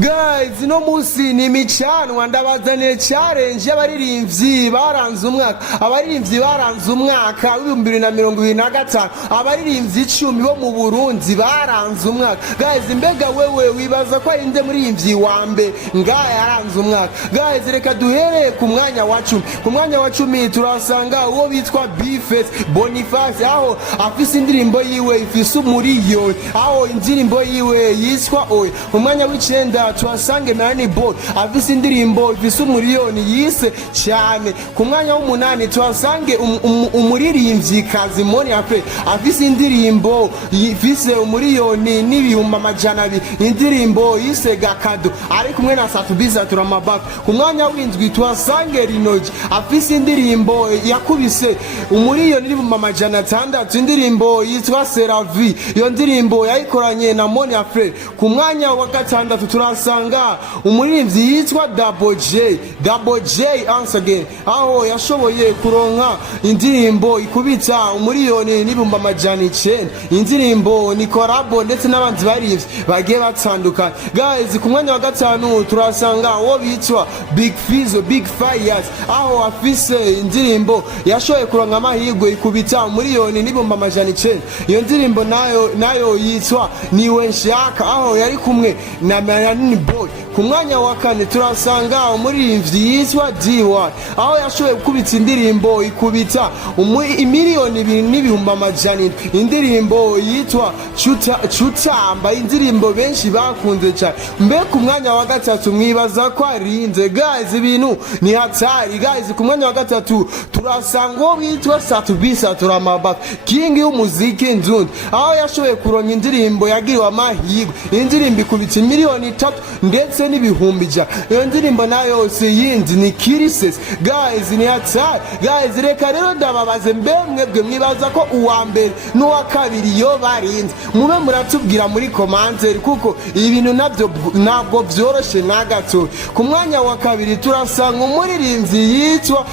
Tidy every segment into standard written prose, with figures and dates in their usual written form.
Guys, no musi ni michanwa ndabazaniye challenge y'abaririmbyi baranze umwaka. Abaririmbyi baranze umwaka w'2025. Abaririmbyi 10 bo mu Burundi baranze umwaka. Guys, mbega wewe wibaza ko inde muririmbyi wa mbe ngaya yaranze umwaka. Guys, reka duhere ku mwanya wa 10. Ku mwanya wa 10 turasanga uwo bitwa Bface Boniface, aho afise indirimbo yiwe ifise umuriyo, aho indirimbo yiwe yitwa Oya. Ku mwanya w'icenda tuhasange Nani Boy afise indirimbo ifise umuriyoni yise cyane. Ku mwanya w'umunani tuhasange umuririmbyi kazi Moni Ape afise indirimbo ifise umuriyoni n'ibihumbi amajana abiri, indirimbo yise Gakado ari kumwe na Satubiza turamabaka. Ku mwanya w'indwi tuhasange Rinoji afise indirimbo yakubise umuriyoni n'ibihumbi amajana atandatu, indirimbo yitwa Seravi, iyo ndirimbo yayikoranye na Moni Ape. Ku mwanya wa gatandatu turasanga umuririmbyi yitwa Double J once again, aho yashoboye kuronka indirimbo ikubita umuriyoni n'ibihumbi amajana 9, indirimbo ni korabo ndetse n'abandi barivyi bagiye batandukana. Guys, ku mwanya wa gatanu turasanga uwo bitwa Big Fizzo Big Fires, aho afise indirimbo yashoboye kuronka amahirwe ikubita umuriyoni n'ibihumbi amajana 9, iyo ndirimbo nayo yitwa Niwe Nshaka, aho yari kumwe na Nani Boy. Ku mwanya wa kane turasanga umuririmbyi yitwa D1, aho yashoboye gukubita indirimbo ikubita imiliyoni 2 n'ibihumbi amajana 7, indirimbo yitwa Chutamba, indirimbo benshi bakunze cyane. Mbe ku mwanya wa gatatu mwibaza ko arinze? Guys, ibintu ni hatari. Guys, ku mwanya wa gatatu turasanga uwo bitwa Satubiza turamabaka, king y'umuziki ndundi, aho yashoboye kuronka indirimbo yagiriwe amahirwe, indirimbo ikubita miliyoni 3 ndetse n'ibihumbi 100. Iyo ndirimbo nayo si yindi ni Kirises. Guys, ni hatari. Guys, reka rero ndababaze, mbe mwebwe mwibaza ko uwa mbere n'uwa kabiri yo barinze? Mube muratubwira muri commentaire, kuko ibintu nabwo byoroshe na gato. Ku mwanya wa kabiri turasanga umuririmbyi yitwa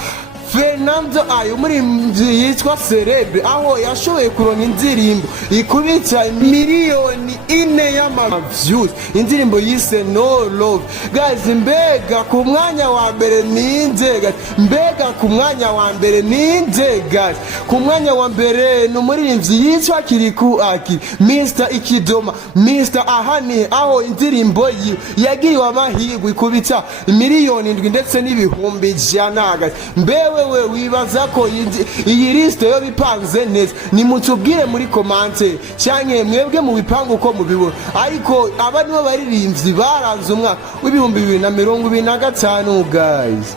Fernando Ayo, umuririmbyi yitwa Celebre, aho yashoboye kuronka indirimbo ikubita miliyoni 4 y'amaviews, indirimbo yise No Love. Guys, mbega ku mwanya wa mbere ninde? Mbega ku mwanya wa mbere ninde? Guys, ku mwanya wa mbere ni umuririmbyi yitwa Kiriku Aki Mr Ikidoma Mr Ahani, aho indirimbo yagiriwe amahirwe ikubita miliyoni 7 ndetse n'ibihumbi 100. Wewe wibaza ko iyi liste yo bipanze neza? Nimutubwire muri commentaire, cyane mwebwe mu bipanga uko mubibona. Ariko aba nibo baririmbyi baranze umwaka w'2025 guys.